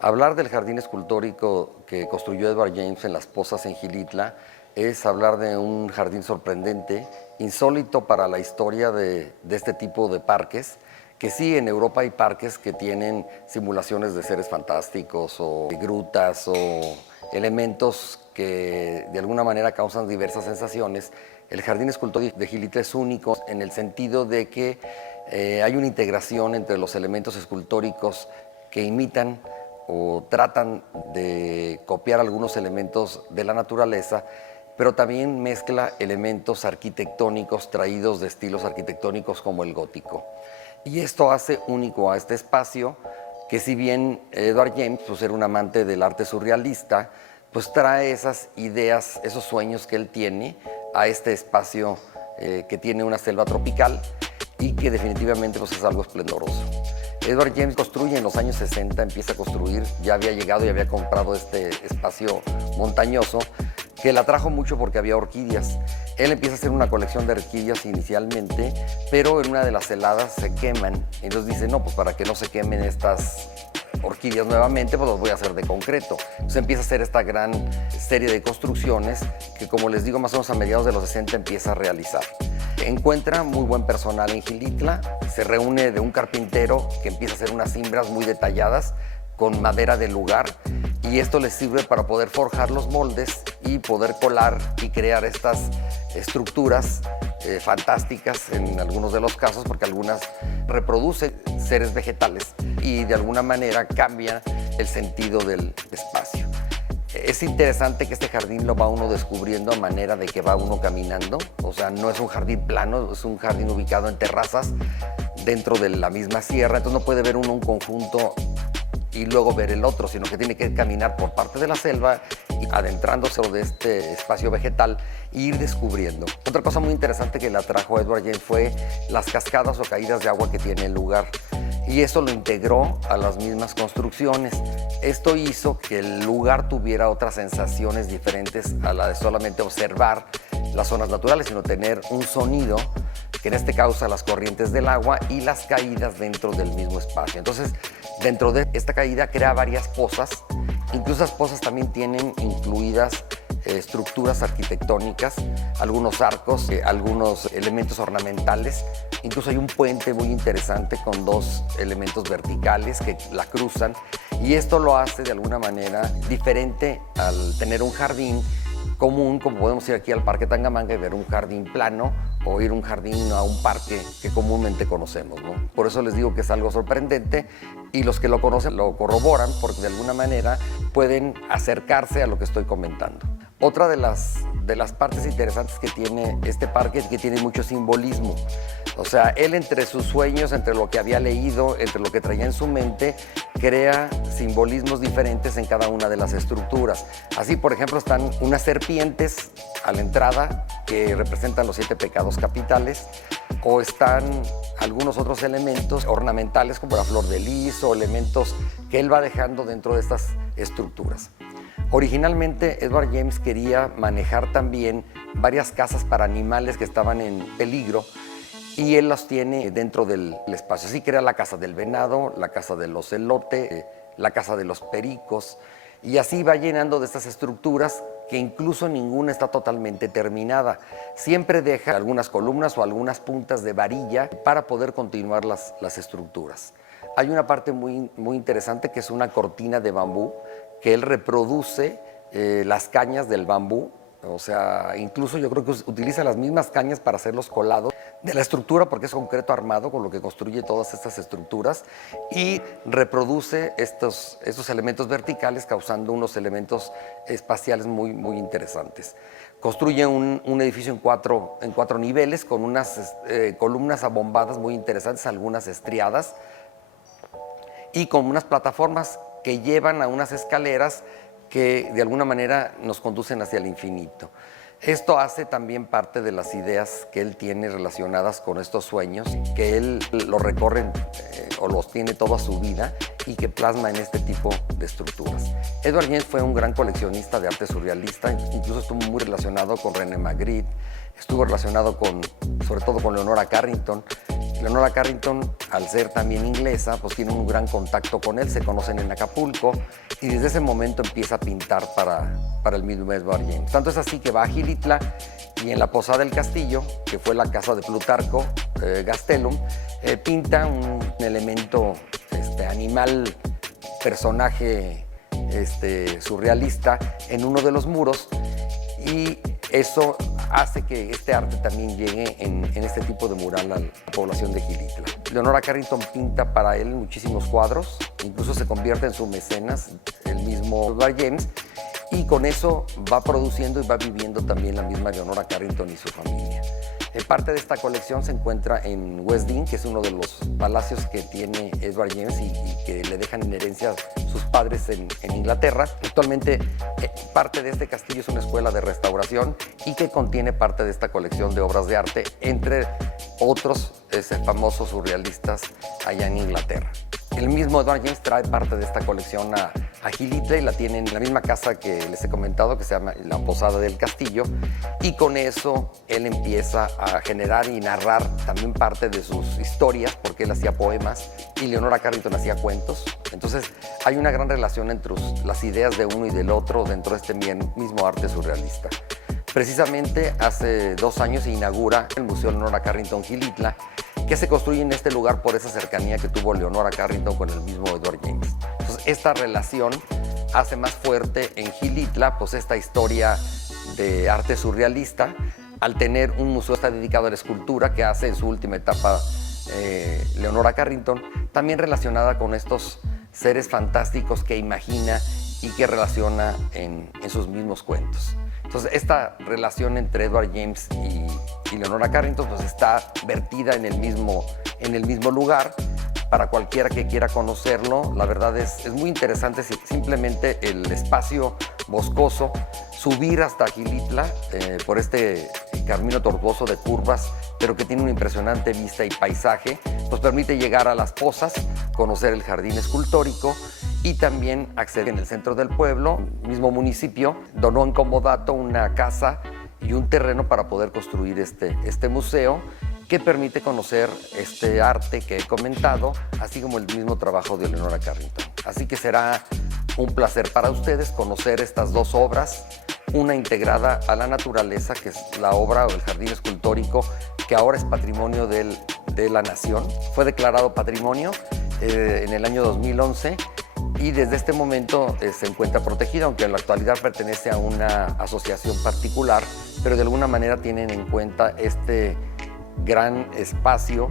Hablar del jardín escultórico que construyó Edward James en Las Pozas, en Xilitla, es hablar de un jardín sorprendente, insólito para la historia de este tipo de parques, que sí, en Europa hay parques que tienen simulaciones de seres fantásticos o grutas o elementos que de alguna manera causan diversas sensaciones. El jardín escultórico de Xilitla es único en el sentido de que hay una integración entre los elementos escultóricos que imitan o tratan de copiar algunos elementos de la naturaleza, pero también mezcla elementos arquitectónicos traídos de estilos arquitectónicos como el gótico. Y esto hace único a este espacio, que si bien Edward James, pues, era un amante del arte surrealista, pues trae esas ideas, esos sueños que él tiene a este espacio que tiene una selva tropical y que definitivamente pues, es algo esplendoroso. Edward James construye en los años 60, empieza a construir, ya había llegado y había comprado este espacio montañoso, que le atrajo mucho porque había orquídeas. Él empieza a hacer una colección de orquídeas inicialmente, pero en una de las heladas se queman. Entonces dice, no, pues para que no se quemen estas orquídeas nuevamente, pues los voy a hacer de concreto. Entonces empieza a hacer esta gran serie de construcciones que, como les digo, más o menos a mediados de los 60 empieza a realizar. Encuentra muy buen personal en Xilitla, se reúne de un carpintero que empieza a hacer unas cimbras muy detalladas con madera del lugar, y esto les sirve para poder forjar los moldes y poder colar y crear estas estructuras fantásticas en algunos de los casos, porque algunas reproducen seres vegetales y de alguna manera cambian el sentido del espacio. Es interesante que este jardín lo va uno descubriendo a manera de que va uno caminando, o sea, no es un jardín plano, es un jardín ubicado en terrazas dentro de la misma sierra, entonces no puede ver uno un conjunto y luego ver el otro, sino que tiene que caminar por parte de la selva y adentrándose de este espacio vegetal e ir descubriendo. Otra cosa muy interesante que le atrajo a Edward James fue las cascadas o caídas de agua que tiene el lugar, y eso lo integró a las mismas construcciones. Esto hizo que el lugar tuviera otras sensaciones diferentes a la de solamente observar las zonas naturales, sino tener un sonido que en este causa las corrientes del agua y las caídas dentro del mismo espacio. Entonces, dentro de esta caída crea varias pozas, incluso esas pozas también tienen incluidas estructuras arquitectónicas, algunos arcos, algunos elementos ornamentales, incluso hay un puente muy interesante con dos elementos verticales que la cruzan, y esto lo hace de alguna manera diferente al tener un jardín común, como podemos ir aquí al Parque Tangamanga y ver un jardín plano o ir a un jardín a un parque que comúnmente conocemos, ¿no? Por eso les digo que es algo sorprendente, y los que lo conocen lo corroboran porque de alguna manera pueden acercarse a lo que estoy comentando. Otra de las partes interesantes que tiene este parque es que tiene mucho simbolismo. O sea, él entre sus sueños, entre lo que había leído, entre lo que traía en su mente, crea simbolismos diferentes en cada una de las estructuras. Así, por ejemplo, están unas serpientes a la entrada que representan los 7 pecados capitales, o están algunos otros elementos ornamentales como la flor de lis o elementos que él va dejando dentro de estas estructuras. Originalmente, Edward James quería manejar también varias casas para animales que estaban en peligro, y él las tiene dentro del espacio. Así crea la casa del venado, la casa del ocelote, la casa de los pericos, y así va llenando de estas estructuras que incluso ninguna está totalmente terminada. Siempre deja algunas columnas o algunas puntas de varilla para poder continuar las estructuras. Hay una parte muy interesante que es una cortina de bambú que él reproduce las cañas del bambú, o sea, incluso yo creo que utiliza las mismas cañas para hacer los colados de la estructura, porque es concreto armado con lo que construye todas estas estructuras, y reproduce estos elementos verticales, causando unos elementos espaciales muy interesantes. Construye un edificio en cuatro niveles con unas columnas abombadas muy interesantes, algunas estriadas, y con unas plataformas que llevan a unas escaleras que de alguna manera nos conducen hacia el infinito. Esto hace también parte de las ideas que él tiene relacionadas con estos sueños, que él los recorre o los tiene toda su vida y que plasma en este tipo de estructuras. Edward James fue un gran coleccionista de arte surrealista, incluso estuvo muy relacionado con René Magritte, estuvo relacionado sobre todo con Leonora Carrington, Leonora Carrington, al ser también inglesa, pues tiene un gran contacto con él, se conocen en Acapulco y desde ese momento empieza a pintar para el mismo Edward James. Tanto es así que va a Gilitla y en la Posada del Castillo, que fue la casa de Plutarco Gastelum, pinta un elemento animal, personaje surrealista en uno de los muros, y eso hace que este arte también llegue en este tipo de mural a la población de Gilitla. Leonora Carrington pinta para él muchísimos cuadros, incluso se convierte en su mecenas, el mismo Edward James, y con eso va produciendo y va viviendo también la misma Leonora Carrington y su familia. Parte de esta colección se encuentra en West Dean, que es uno de los palacios que tiene Edward James y que le dejan en herencia sus padres en Inglaterra. Actualmente parte de este castillo es una escuela de restauración y que contiene parte de esta colección de obras de arte, entre otros famosos surrealistas allá en Inglaterra. El mismo Edward James trae parte de esta colección a Gilitla y la tiene en la misma casa que les he comentado, que se llama la Posada del Castillo, y con eso él empieza a generar y narrar también parte de sus historias, porque él hacía poemas y Leonora Carrington hacía cuentos. Entonces hay una gran relación entre las ideas de uno y del otro dentro de este mismo arte surrealista. Precisamente hace 2 años se inaugura el Museo Leonora Carrington Gilitla, que se construye en este lugar por esa cercanía que tuvo Leonora Carrington con el mismo Edward James. Entonces, esta relación hace más fuerte en Gilitla pues esta historia de arte surrealista, al tener un museo está dedicado a la escultura que hace en su última etapa Leonora Carrington, también relacionada con estos seres fantásticos que imagina y que relaciona en sus mismos cuentos. Entonces, esta relación entre Edward James y Leonora Carrington pues está vertida en el mismo lugar. Para cualquiera que quiera conocerlo, la verdad es muy interesante simplemente el espacio boscoso, subir hasta Gilitla por este camino tortuoso de curvas, pero que tiene una impresionante vista y paisaje, pues permite llegar a las pozas, conocer el jardín escultórico y también acceder en el centro del pueblo. El mismo municipio donó en comodato una casa y un terreno para poder construir este museo, que permite conocer este arte que he comentado, así como el mismo trabajo de Leonora Carrington. Así que será un placer para ustedes conocer estas 2 obras, una integrada a la naturaleza, que es la obra o el jardín escultórico, que ahora es patrimonio de la nación. Fue declarado patrimonio en el año 2011 y desde este momento se encuentra protegida, aunque en la actualidad pertenece a una asociación particular, pero de alguna manera tienen en cuenta este gran espacio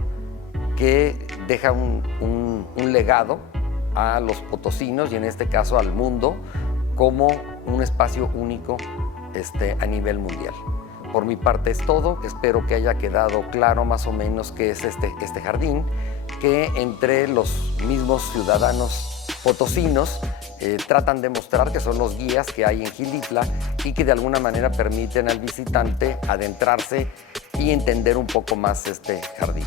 que deja un legado a los potosinos y en este caso al mundo como un espacio único a nivel mundial. Por mi parte es todo, espero que haya quedado claro más o menos qué es este jardín, que entre los mismos ciudadanos potosinos tratan de mostrar que son los guías que hay en Gilitla y que de alguna manera permiten al visitante adentrarse y entender un poco más este jardín.